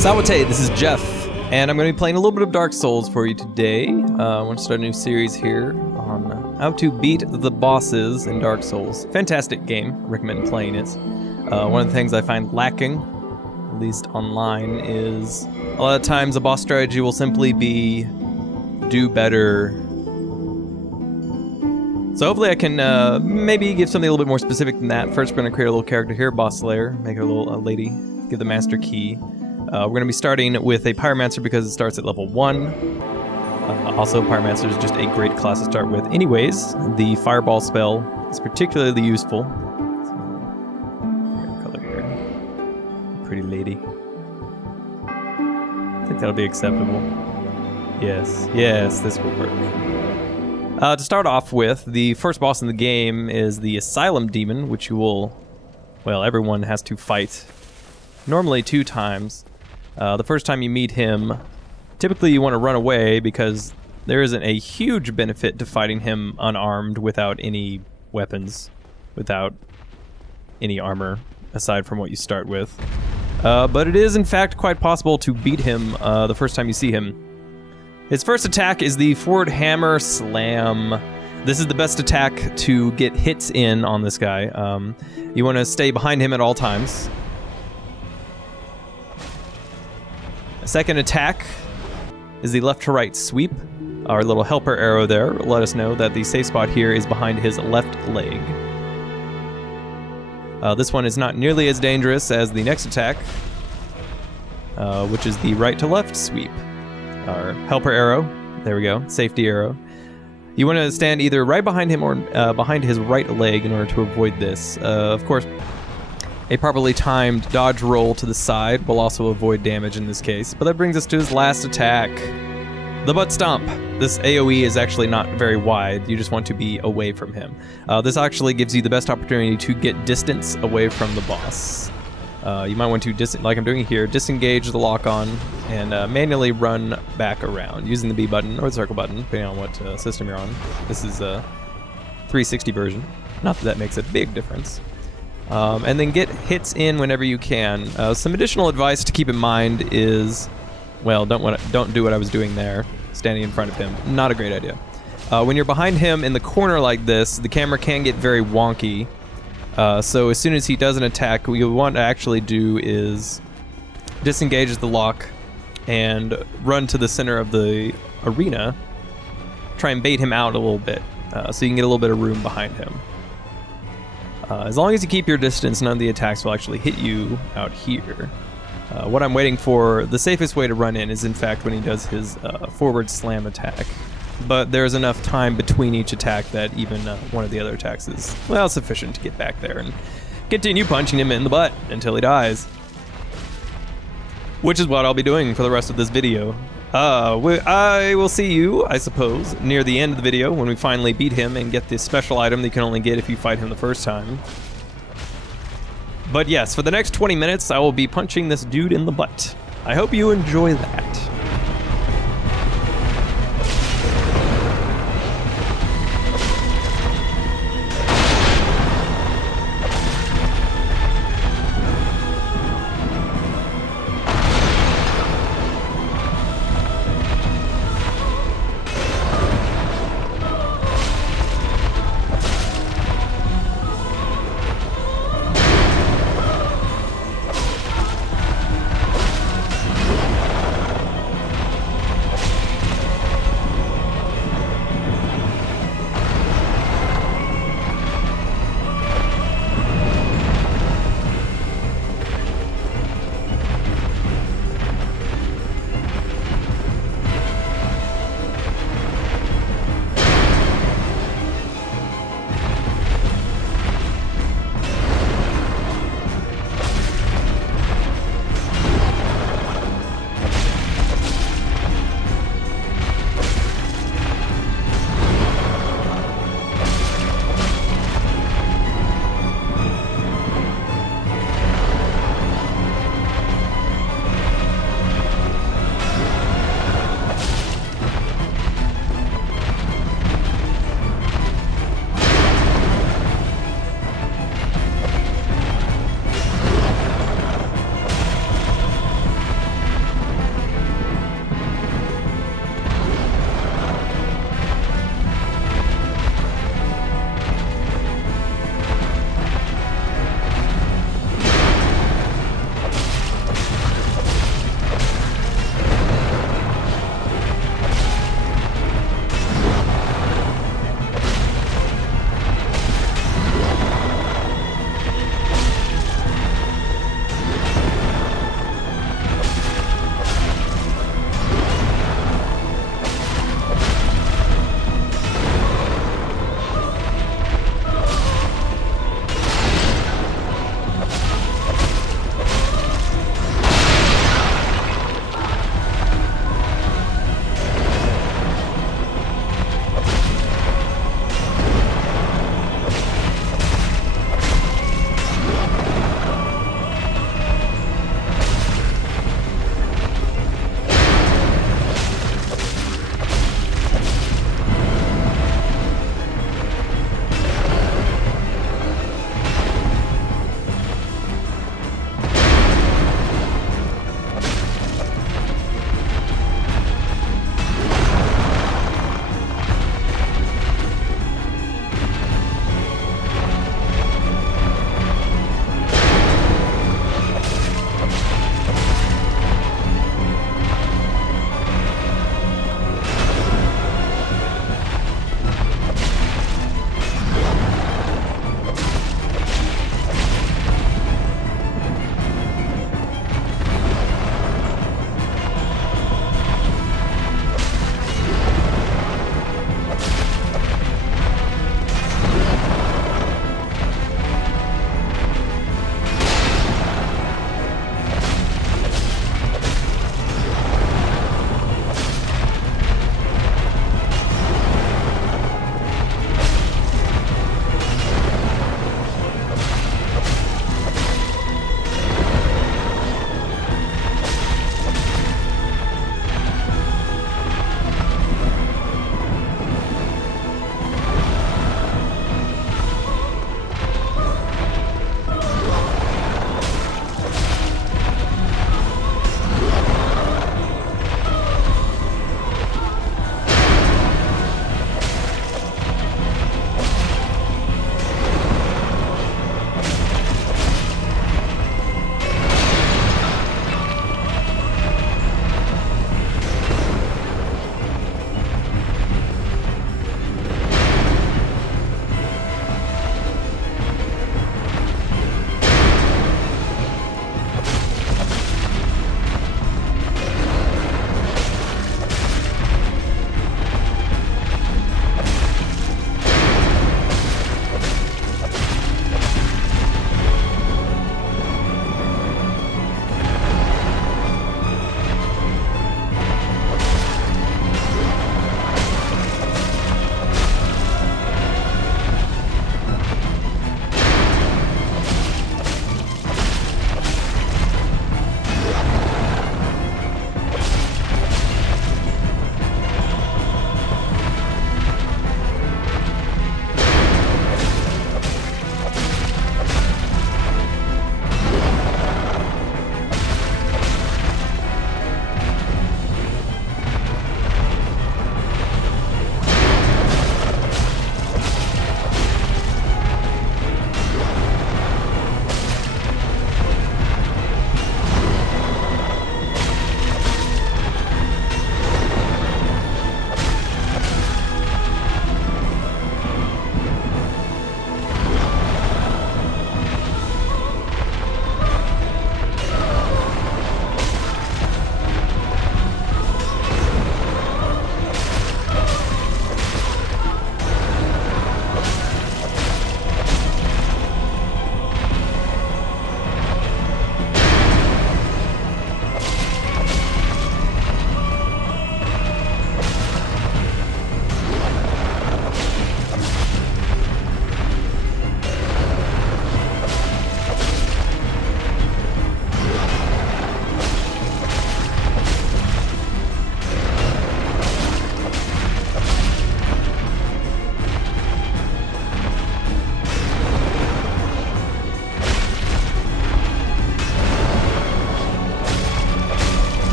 Salute, this is Jeff, and I'm going to be playing a little bit of Dark Souls for you today. I want to start a new series here on how to beat the bosses in Dark Souls. Fantastic game, I recommend playing it. One of the things I find lacking, at least online, is a lot of times a boss strategy will simply be do better. So hopefully I can maybe give something a little bit more specific than that. First, we're going to create a little character here, Boss Slayer, make her a little lady, give the Master Key. We're going to be starting with a Pyromancer because it starts at level 1. Also, Pyromancer is just a great class to start with. Anyways, the Fireball spell is particularly useful. Favorite color here. Pretty lady. I think that'll be acceptable. Yes, this will work. To start off with, the first boss in the game is the Asylum Demon, which you will, well, everyone has to fight normally 2 times. The first time you meet him, typically you want to run away because there isn't a huge benefit to fighting him unarmed without any weapons, without any armor, aside from what you start with. But it is in fact quite possible to beat him the first time you see him. His first attack is the Forward Hammer Slam. This is the best attack to get hits in on this guy. You want to stay behind him at all times. Second attack is the left to right sweep. Our little helper arrow there will let us know that the safe spot here is behind his left leg. This one is not nearly as dangerous as the next attack, which is the right to left sweep. Our helper arrow, there we go, safety arrow. You want to stand either right behind him or behind his right leg in order to avoid this. Of course, a properly timed dodge roll to the side will also avoid damage in this case. But that brings us to his last attack, the Butt Stomp. This AoE is actually not very wide. You just want to be away from him. This actually gives you the best opportunity to get distance away from the boss. You might want to, like I'm doing here, disengage the lock-on and manually run back around using the B button or the circle button, depending on what system you're on. This is a 360 version. Not that makes a big difference. And then get hits in whenever you can. Some additional advice to keep in mind is, well, don't do what I was doing there, standing in front of him. Not a great idea. When you're behind him in the corner like this, the camera can get very wonky. So as soon as he does an attack, what you want to actually do is disengage the lock and run to the center of the arena. Try and bait him out a little bit, so you can get a little bit of room behind him. As long as you keep your distance, none of the attacks will actually hit you out here. What I'm waiting for, the safest way to run in is in fact when he does his forward slam attack. But there's enough time between each attack that even one of the other attacks is, well, sufficient to get back there and continue punching him in the butt until he dies. Which is what I'll be doing for the rest of this video. I will see you, I suppose, near the end of the video when we finally beat him and get this special item that you can only get if you fight him the first time. But yes, for the next 20 minutes, I will be punching this dude in the butt. I hope you enjoy that.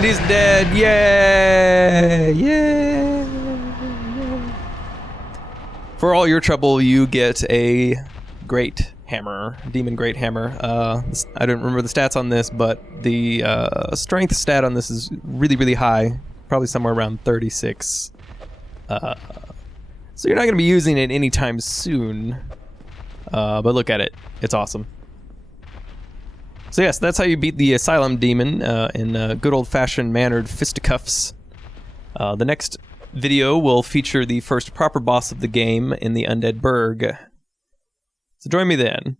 And he's dead. Yay! Yay! For all your trouble, you get a great hammer, demon great hammer. I don't remember the stats on this, but the strength stat on this is really, really high. Probably somewhere around 36. So you're not going to be using it anytime soon. But look at it. It's awesome. So yes, that's how you beat the Asylum Demon in good old-fashioned mannered Fisticuffs. The next video will feature the first proper boss of the game in the Undead Burg. So join me then.